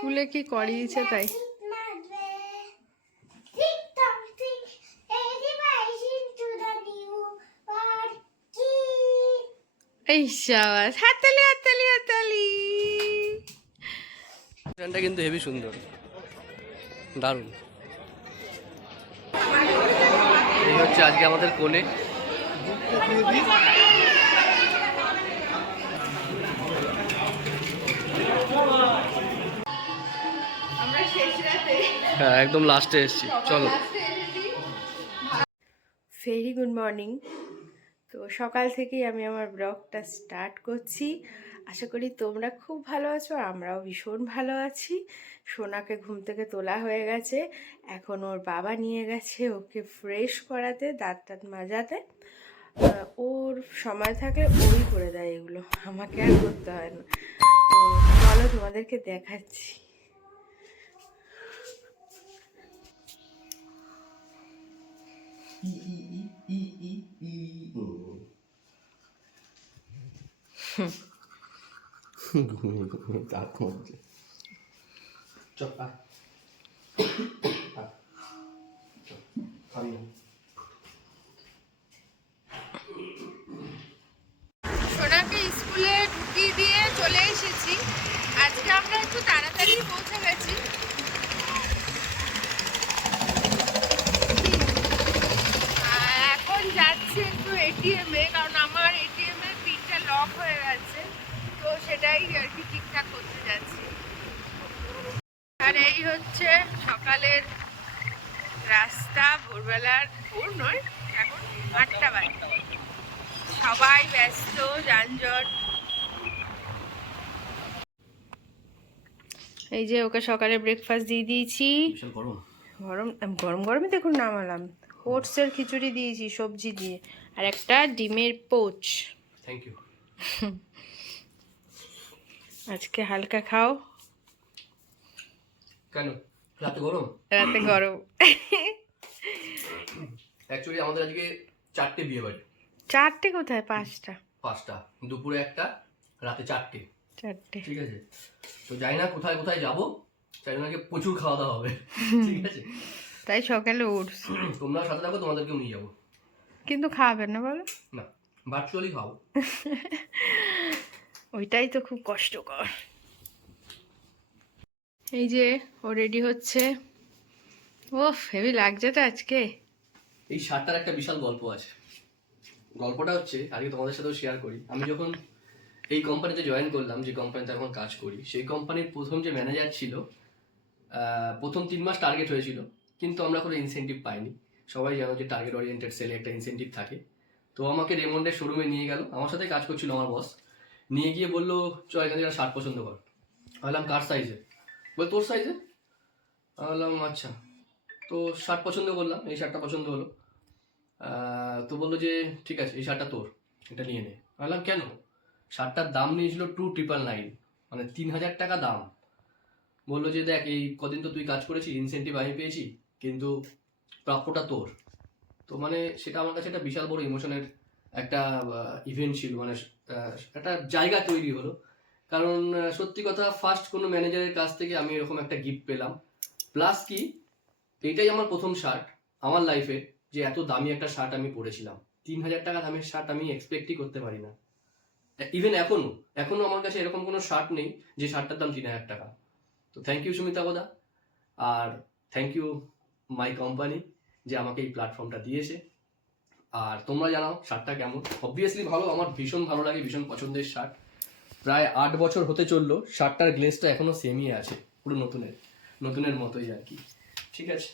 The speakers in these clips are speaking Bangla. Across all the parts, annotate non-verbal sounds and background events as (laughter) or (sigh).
স্কুলে কি করিয়েছে তাই? কিন্তু হেভি সুন্দর। দারুণ। এই হচ্ছে আজকে আমাদের কোণে। হ্যাঁ একদম লাস্টে এসেছি, চলো। ভেরি গুড মর্নিং তো সকাল থেকেই আমি আমার ব্লগটা স্টার্ট করছি। আশা করি তোমরা খুব ভালো আছো, আমরাও ভীষণ ভালো আছি। সোনাকে ঘুম থেকে তোলা হয়ে গেছে, এখন ওর বাবা নিয়ে গেছে ওকে ফ্রেশ করাতে, দাঁত টাত মাজাতে। ওর সময় থাকলে ওই করে দেয় এগুলো, আমাকে আর করতে হয় না। তো চলো তোমাদেরকে দেখাচ্ছি। সোনাকে স্কুলে ঢুকিয়ে দিয়ে চলে এসেছি। আজকে আমরা একটু তাড়াতাড়ি গেছি আর এখন যাচ্ছি একটু এটিএম এ কারণ আমার এটিএম এর পিনটা লক হয়ে গেছে তো সেটাই আর কি ঠিকঠাক করতে যাচ্ছি আর এই হচ্ছে সকালের রাস্তা ভোরবেলার ভোর নয় এখন আটটা বাজে সবাই ব্যস্ত যানজট এই যে ওকে সকালে ব্রেকফাস্ট দিয়ে দিয়েছি। গরম। গরম গরমই দেখুন নামালাম। ওটসের খিচুড়ি দিয়েছি সবজি দিয়ে। আর একটা ডিমের পোচ থ্যাংক ইউ আজকে হালকা খাও। কেন? রাতে গরম? রাতে গরম। (laughs) অ্যাকচুয়ালি আমাদের আজকে চারটে বিয়ে বাড়ি। চারটে কোথায়? পাঁচটা। পাঁচটা। দুপুরে একটা রাতে চারটে। চারটে। ঠিক আছে। তো জানি না কোথায় কোথায় যাব জন্য আজকে প্রচুর খাওয়া দাওয়া হবে। ঠিক আছে? তাই সকালে ওটস তোমরা সাথে থাকো তোমাদেরকেও নিয়ে যাব। কিন্তু খাবেন না বলো? না ভার্চুয়ালি খাও (laughs) ওইটাই তো খুব কষ্টকর। এই যে ও রেডি হচ্ছে। ও হেভি লাগছে তো আজকে। এই শার্টটার একটা বিশাল গল্প আছে। গল্পটা হচ্ছে আজকে তোমাদের সাথেও শেয়ার করি। আমি যখন এই কোম্পানিতে জয়েন করলাম, যে কোম্পানিতে এখন কাজ করি, সেই কোম্পানির প্রথম যে ম্যানেজার ছিল প্রথম তিন মাস টার্গেট হয়েছিল, কিন্তু আমরা কোনো ইনসেন্টিভ পাইনি। সবাই জানো যে টার্গেট ওরিয়েন্টেড সেলে একটা ইনসেন্টিভ থাকে। তো আমাকে রেমন্ডের শোরুমে নিয়ে গেল, আমার সাথে কাজ করছিল আমার বস নিয়ে গিয়ে বলল চ এখান থেকে শার্ট পছন্দ কর। বললাম, কার সাইজে বল, তোর সাইজে বললাম আচ্ছা। তো শার্ট পছন্দ করলাম, এই শার্টটা পছন্দ হলো। তো বলল যে, ঠিক আছে, এই শার্টটা তোর, এটা নিয়ে নে। বললাম, কেন? শার্টটার দাম নিয়েছিল টু ট্রিপল নাইন মানে তিন হাজার টাকা দাম। বলল যে, দেখ, এই কদিন তো তুই কাজ করেছিস ইনসেন্টিভ আমি পেয়েছি, কিন্তু প্রাপ্যটা তোর। তো মানে সেটা আমার কাছে একটা বিশাল বড় ইমোশনের একটা ইভেন্ট ছিল মানে একটা জায়গা তৈরি হলো। কারণ সত্যি কথা ফার্স্ট কোনো ম্যানেজারের কাছ থেকে আমি এরকম একটা গিফট পেলাম। প্লাস কি এইটাই আমার প্রথম শার্ট, আমার লাইফে যে এত দামি একটা শার্ট আমি পরেছিলাম। তিন হাজার টাকা দামের শার্ট আমি এক্সপেক্টই করতে পারি না। ইভেন এখনও এখনও আমার কাছে এরকম কোনো শার্ট নেই যে শার্টটার দাম তিন হাজার টাকা। তো থ্যাংক ইউ সুমিতা বোদা। আর থ্যাংক ইউ মাই কোম্পানি যে আমাকে এই প্ল্যাটফর্মটা দিয়েছে। আর তোমরা জানাও শার্টটা কেমন। অবভিয়াসলি ভালো, আমার ভীষণ ভালো লাগে, ভীষণ পছন্দের শার্ট প্রায় আট বছর হতে চলল শার্টটার গ্লেসটা এখনও সেমই আছে, পুরো নতুনের নতুনের মতোই আর কি। ঠিক আছে?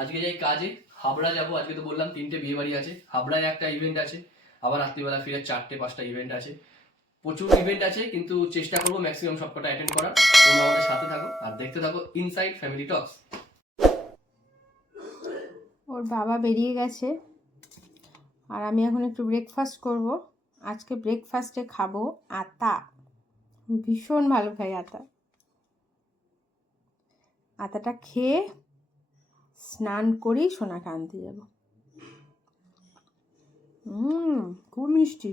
আজকে যাই কাজে, হাবড়া যাব, আজকে তো বললাম তিনটে বিয়ে বাড়ি আছে। হাবড়ায় একটা ইভেন্ট আছে আবার রাত্রিবেলা ফিরে চারটে, পাঁচটা ইভেন্ট আছে। প্রচুর ইভেন্ট আছে, কিন্তু চেষ্টা করব ম্যাক্সিমাম সবকটা অ্যাটেন্ড করার। তোমরা আমাদের সাথে থাকো আর দেখতে থাকো ইনসাইড ফ্যামিলি টক্স ওর বাবা বেরিয়ে গেছে আর আমি এখন একটু ব্রেকফাস্ট করব। আজকে ব্রেকফাস্টে খাব আতা। ভীষণ ভালো খাই আতা। আতাটা খেয়ে স্নান করেই সোনাকে আনতে যাব। হুম খুব মিষ্টি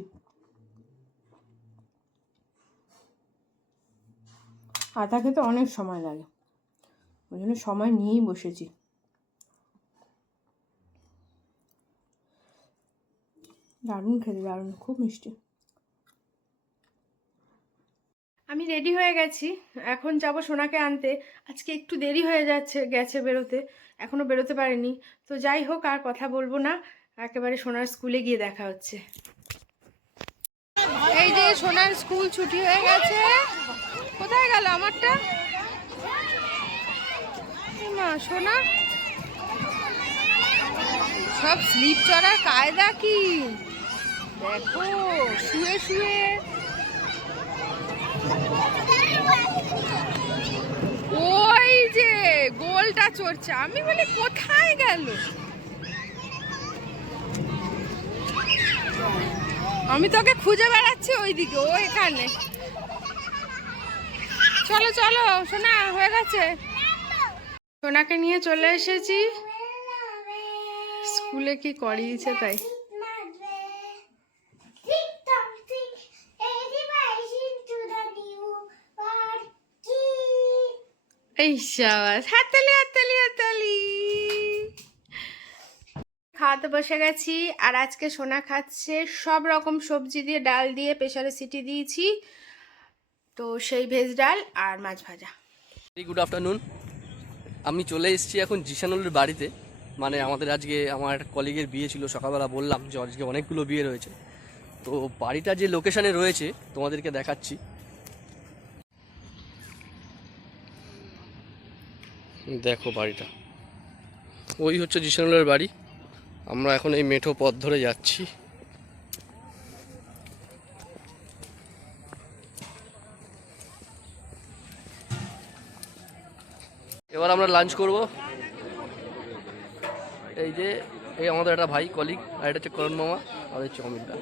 আটা খেতে অনেক সময় লাগে। ওই জন্য সময় নিয়েই বসেছি। দারুণ খেতে, দারুণ, খুব মিষ্টি। আমি রেডি হয়ে গেছি। এখন যাব সোনাকে আনতে। আজকে একটু দেরি হয়ে যাচ্ছে, গেছে বেরোতে। এখনও বেরোতে পারেনি। তো যাই হোক, আর কথা বলব না। একেবারে সোনার স্কুলে গিয়ে দেখা হচ্ছে। এই যে সোনার স্কুল ছুটি হয়ে গেছে। কোথায় গেল আমারটা? মা, সোনা? সব স্লিপ চড়ার কায়দা কি? দেখো, শুয়ে শুয়ে। ওই যে গোলটা চড়ছে। আমি বলি, কোথায় গেল? আমি তোকে খুঁজে বেড়াচ্ছি ওইদিকে, ও এখানে। চলো চলো, সোনা, হয়ে গেছে। সোনাকে নিয়ে চলে এসেছি। স্কুলে কি করিয়েছে তাই? এই সাবাস, হাততালি হাততালি হাততালি। খাওয়াতে বসে গেছি, আর আজকে সোনা খাচ্ছে, সব রকম সবজি দিয়ে, ডাল দিয়ে প্রেশারে সিটি দিয়েছি। তো সেই ভেজ ডাল আর মাছ ভাজা। গুড আফটারনুন আমি চলে এসেছি এখন জিশানুলের বাড়িতে। মানে আমাদের আজকে আমার কলিগের বিয়ে ছিল, সকালবেলা বললাম যে আজকে অনেকগুলো বিয়ে রয়েছে। তো বাড়িটা যে লোকেশানে রয়েছে, তোমাদেরকে দেখাচ্ছি। দেখো বাড়িটা। ওই হচ্ছে জিশানুলের বাড়ি। আমরা এখন এই মেঠো পথ ধরে যাচ্ছি। এবার আমরা লাঞ্চ করব। এই যে এই আমাদের একটা ভাই কলিগ আর এটা হচ্ছে করণ মামা আর হচ্ছে অমিতদা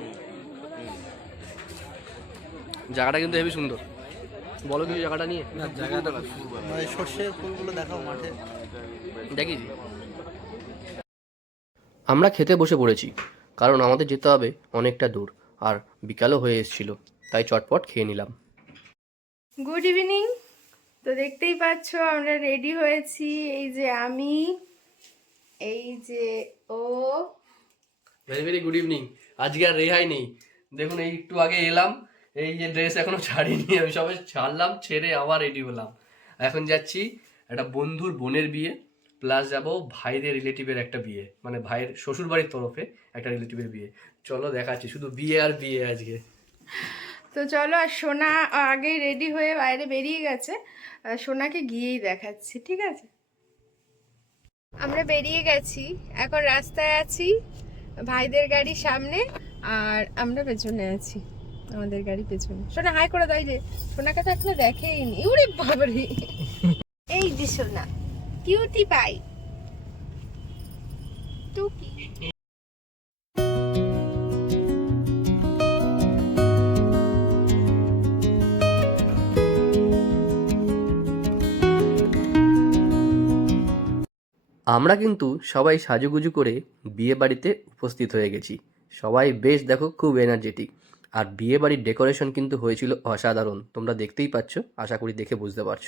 জায়গাটা কিন্তু হেবি সুন্দর। বলো কিছু জায়গাটা নিয়ে। না জায়গাটা মানে সর্ষের ফুলগুলো দেখাও মাঠে। দেখিস আমরা খেতে বসে পড়েছি কারণ আমাদের যেতে হবে অনেকটা দূর আর বিকালও হয়ে এসেছিল তাই চটপট খেয়ে নিলাম। Good evening. তো দেখতেই পাচ্ছ আমরা রেডি হয়েছি। এই যে আমি এই যে ও। ভেরি ভেরি গুড ইভিনিং আজকে আর রেহাই নেই। দেখুন এই একটু আগে এলাম এই যে ড্রেস এখনও ছাড়িনি আমি সবাই ছাড়লাম ছেড়ে আবার রেডি হলাম। এখন যাচ্ছি একটা বন্ধুর বোনের বিয়ে। প্লাস যাব ভাইদের রিলেটিভের একটা বিয়ে মানে ভাইয়ের শ্বশুর বাড়ির তরফে একটা রিলেটিভের বিয়ে। চলো দেখাচ্ছি, শুধু বিয়ে আর বিয়ে আজকে। তো চলো, আর সোনা আগেই রেডি হয়ে বাইরে বেরিয়ে গেছে সোনাকে গিয়েই দেখাচ্ছি, ঠিক আছে? আমরা বেরিয়ে গেছি, এখন রাস্তায় আছি, ভাইদের গাড়ি সামনে, আর আমরা পেছনে আছি, আমাদের গাড়ি পেছনে। সোনা হাই করে দাও যে, সোনাকে তো এখনও দেখেইনি। উরে বাবারে এই যে সোনা। Cutie pie. টুকি। আমরা কিন্তু সবাই সাজুগুজু করে বিয়ে বাড়িতে উপস্থিত হয়ে গেছি। সবাই বেশ দেখো খুব এনার্জেটিক আর বিয়ে বাড়ির ডেকোরেশন কিন্তু হয়েছিল অসাধারণ। তোমরা দেখতেই পাচ্ছ, আশা করি দেখে বুঝতে পারছ।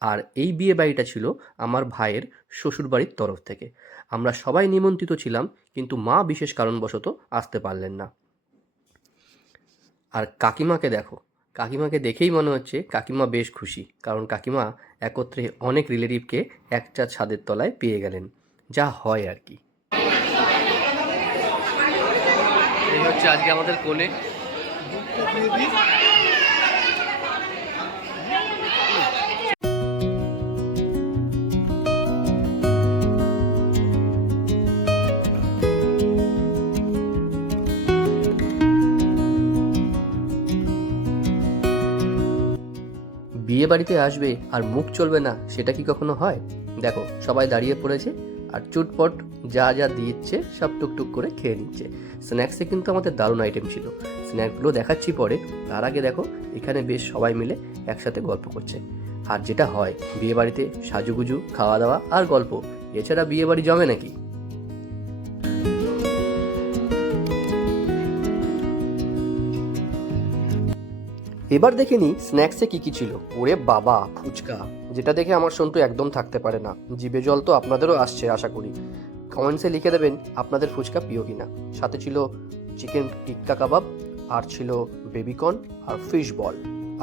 আর এই বিয়ে বাড়িটা ছিল আমার ভাইয়ের শ্বশুরবাড়ির তরফ থেকে। আমরা সবাই নিমন্ত্রিত ছিলাম কিন্তু মা বিশেষ কারণবশত আসতে পারলেন না। আর কাকিমাকে দেখো কাকিমাকে দেখেই মনে হচ্ছে কাকিমা বেশ খুশি কারণ কাকিমা একত্রে অনেক রিলেটিভকে এক একটা ছাদের তলায় পেয়ে গেলেন যা হয় আর কি। এই হচ্ছে আজকে আমাদের কোণে বিয়ে বাড়িতে আসবে আর মুখ চলবে না, সেটা কি কখনো হয়? দেখো, সবাই দাঁড়িয়ে পড়েছে আর চুটপট যা যা দিচ্ছে সব টুকটুক করে খেয়ে নিচ্ছে। স্ন্যাক্সে কিন্তু আমাদের দারুণ আইটেম ছিল। স্ন্যাক্সগুলো দেখাচ্ছি পরে। তার আগে দেখো, এখানে বেশ সবাই মিলে একসাথে গল্প করছে। আর যেটা হয় বিয়ে বাড়িতে সাজুগুজু, খাওয়া দাওয়া আর গল্প। এছাড়া বিয়ে বাড়ি জমে নাকি? এবার দেখে নি স্ন্যাক্সে কি কি ছিল। ওরে বাবা, ফুচকা, যেটা দেখে আমার সন্টু একদম থাকতে পারে না। জিভে জল তো আপনাদেরও আসছে, আশা করি। কমেন্টসে লিখে দেবেন আপনাদের ফুচকা প্রিয় কিনা। সাথে ছিল চিকেন টিক্কা কাবাব আর ছিল বেবিকর্ন আর ফিশ বল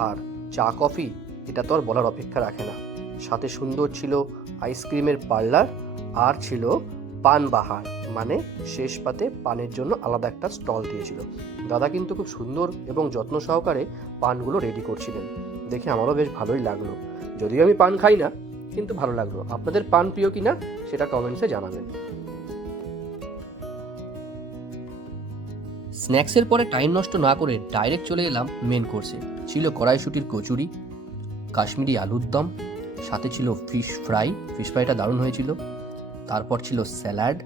আর চা কফি এটা তো আর বলার অপেক্ষা রাখে না। সাথে সুন্দর ছিল আইসক্রিমের পার্লার আর ছিল পান বাহার। মানে শেষ পাতে পানের জন্য আলাদা একটা স্টল দিয়েছিল। দাদা কিন্তু খুব সুন্দর এবং যত্ন সহকারে পানগুলো রেডি করছিলেন। দেখে আমারও বেশ ভালোই লাগল। যদিও আমি পান খাই না, কিন্তু ভালো লাগল। আপনাদের পান প্রিয় কিনা সেটা কমেন্টসে জানাবেন। স্ন্যাক্সের পরে টাইম নষ্ট না করে ডাইরেক্ট চলে এলাম মেন কোর্সে ছিল কড়াইশুটির কচুরি, কাশ্মীরি আলুর দম, সাথে ছিল ফিশ ফ্রাই ফিশ ফ্রাইটা দারুণ হয়েছিল। তারপর ছিল স্যালাড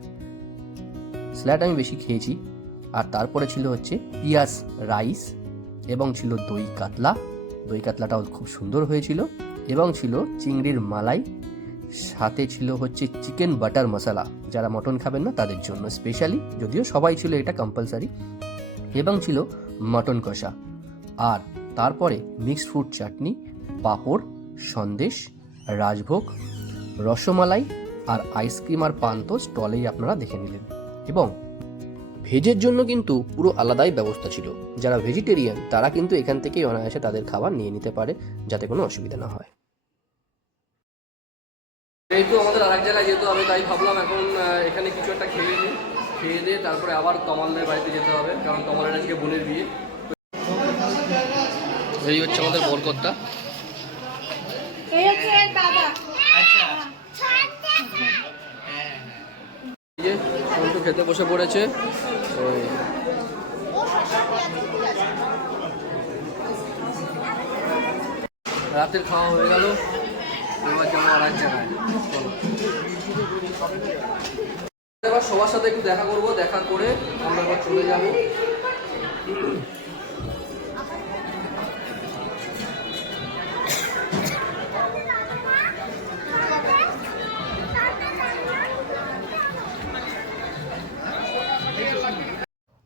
স্যালাড আমি বেশি খেয়েছি। আর তারপরে ছিল হচ্ছে পিয়াজ রাইস এবং ছিল দই কাতলা। দই কাতলাটাও খুব সুন্দর হয়েছিল এবং ছিল চিংড়ির মালাই। সাথে ছিল হচ্ছে চিকেন বাটার মশলা। যারা মটন খাবেন না, তাদের জন্য স্পেশালি যদিও সবাই ছিল এটা কম্পালসারি এবং ছিল মটন কষা। আর তারপরে মিক্সড ফ্রুট চাটনি, পাঁপড়, সন্দেশ, রাজভোগ, রসমালাই আর আইসক্রিম আর পান তো স্টলেই আপনারা দেখে নিলেন। এবং ভেজের জন্য কিন্তু পুরো আলাদাই ব্যবস্থা ছিল। যারা ভেজিটেরিয়ান তারা কিন্তু এখান থেকেই অনায়াসে তাদের খাবার নিয়ে নিতে পারে যাতে কোনো অসুবিধা না হয়। যেহেতু আমাদের আরেক জায়গায় যেহেতু আমি তাই ভাবলাম এখন এখানে কিছু একটা খেয়ে নিই। খেয়ে দিয়ে তারপরে আবার তমালদের বাড়িতে যেতে হবে কারণ তমালের আজকে বোনের বিয়ে। এই হচ্ছে আমাদের বরকর্তা এই যে খেতে বসে পড়েছে। রাতের খাওয়া হয়ে গেল। এবার যাব আর এক এবার সবার সাথে একটু দেখা করব, দেখা করে আমরা চলে যাব।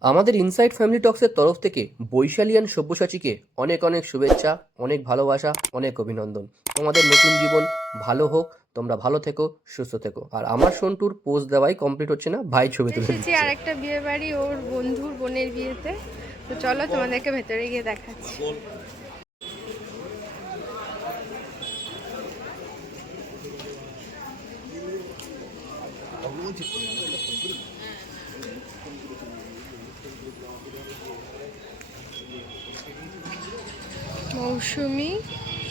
আমাদের ইনসাইড ফ্যামিলি টক্সের তরফ থেকে বৈশালিয়ান সব্যসাচীকে অনেক অনেক শুভেচ্ছা অনেক ভালোবাসা অনেক অভিনন্দন। তোমাদের নতুন জীবন ভালো হোক তোমরা ভালো থেকো সুস্থ থেকো। আর আমার সন্টুর পোস্ট দেওয়াই কমপ্লিট হচ্ছে না ভাই ছবি তুলে দিচ্ছে। আর একটা বিয়ে বাড়ি ওর বন্ধুর বোনের বিয়েতে। তো চলো তোমাদেরকে ভেতরে গিয়ে দেখাচ্ছি। মৌসুমি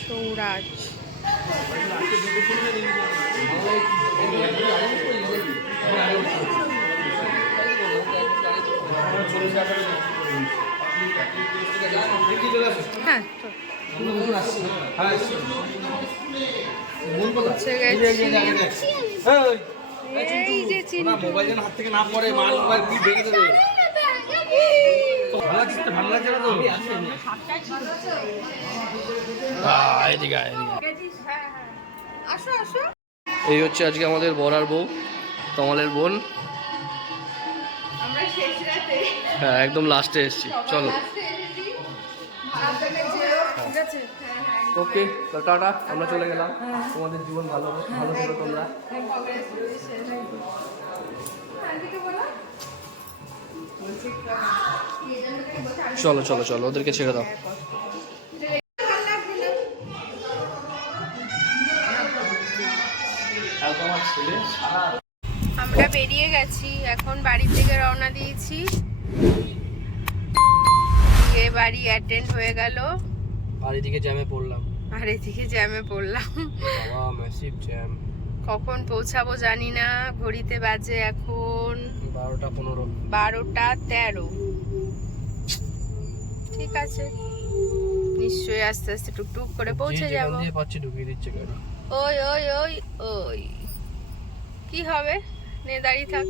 সৌরাজ হ্যাঁ এই যে চিনি মোবাইল যেন হাত থেকে না পড়ে মাল মোবাইল ভেঙে দেবে ভালো লাগছে তো? ভালো লাগছে না তো আসো আসো এই হচ্ছে আজকে আমাদের বড়ার বউ তমালের বোন। আমরা শেষ রাতে। হ্যাঁ একদম লাস্টে এসছি। চলো। ওকে টাটা আমরা চলে গেলাম। তোমাদের জীবন ভালো হোক, ভালো থেকো তোমরা। চলো চলো চলো ওদেরকে ছেড়ে দাও। আমরা বেরিয়ে গেছি এখন বাড়ির থেকে রওনা দিয়েছি। বিয়ে বাড়ি অ্যাটেন্ড হয়ে গেল। আর এদিকে জ্যামে পড়লাম। আর এদিকে জ্যামে পড়লাম। বাবা ম্যাসিভ জ্যাম কখন পৌঁছাবো জানি না। ঘড়িতে বাজে এখন বারোটা পনেরো। বারোটা তেরো। ঠিক আছে। নিশ্চয়ই আস্তে আস্তে টুকটুক করে পৌঁছে যাব। পাচ্ছি ঢুকিয়ে দিচ্ছে ওই ওই ওই ওই। কি হবে? নে দাঁড়িয়ে থাক।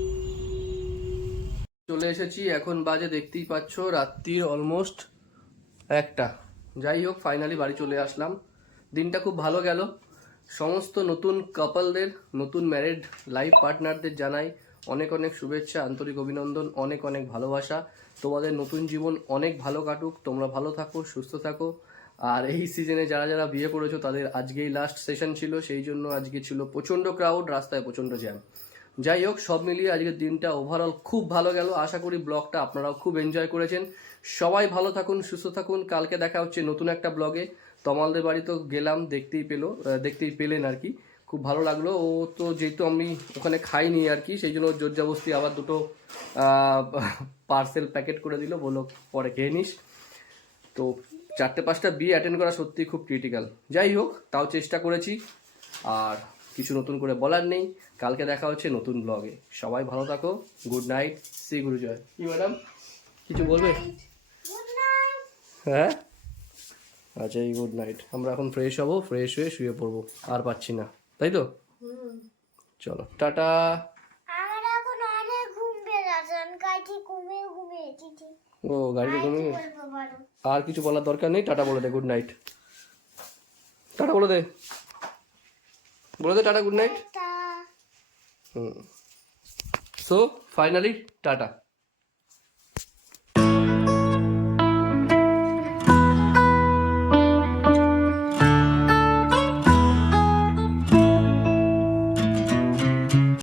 চলে এসেছি এখন বাজে দেখতেই পাচ্ছ রাত্রির অলমোস্ট একটা। যাই হোক ফাইনালি বাড়ি চলে আসলাম। দিনটা খুব ভালো গেল। সমস্ত নতুন কাপলদের নতুন ম্যারিড লাইফ পার্টনারদের জানাই অনেক অনেক শুভেচ্ছা, আন্তরিক অভিনন্দন, অনেক অনেক ভালোবাসা। তোমাদের নতুন জীবন অনেক ভালো কাটুক। তোমরা ভালো থাকো, সুস্থ থাকো। আর এই সিজনে যারা যারা বিয়ে করেছ, তাদের আজকেই লাস্ট সেশন ছিল। সেই জন্য আজকে ছিল প্রচণ্ড ক্রাউড রাস্তায় প্রচণ্ড জ্যাম যাই হোক, সব মিলিয়ে আজকের দিনটা ওভারঅল খুব ভালো গেল। আশা করি ব্লগটা আপনারাও খুব এনজয় করেছেন। সবাই ভালো থাকুন, সুস্থ থাকুন। কালকে দেখা হচ্ছে নতুন একটা ব্লগে তমালদের বাড়ি তো গেলাম দেখতেই পেল দেখতেই পেলেন আর কি। খুব ভালো লাগল। ও তো যেহেতু আমি ওখানে খাইনি আর কি সেই জন্য ওর জোরজাবস্তি আবার দুটো পার্সেল প্যাকেট করে দিল বলল পরে খেয়ে নিস। তো চারটে পাঁচটা বিয়ে অ্যাটেন্ড করা সত্যি খুব ক্রিটিক্যাল যাই হোক তাও চেষ্টা করেছি। আর কিছু নতুন করে বলার নেই। কালকে দেখা হচ্ছে নতুন ব্লগে সবাই ভালো থাকো। গুড নাইট সি গুরুজয় কি ম্যাডাম কিছু বলবে? হ্যাঁ? আচ্ছা এই গুড নাইট আমরা এখন ফ্রেশ হব ফ্রেশ হয়ে শুয়ে পড়ব। আর পাচ্ছি না। তাই তো? চলো টাটা। ও গাড়িতে ঘুমিয়ে আর কিছু বলার দরকার নেই? টাটা বলে দে গুড নাইট টাটা বলে দে। বলে দে tata good night hmm. So finally tata.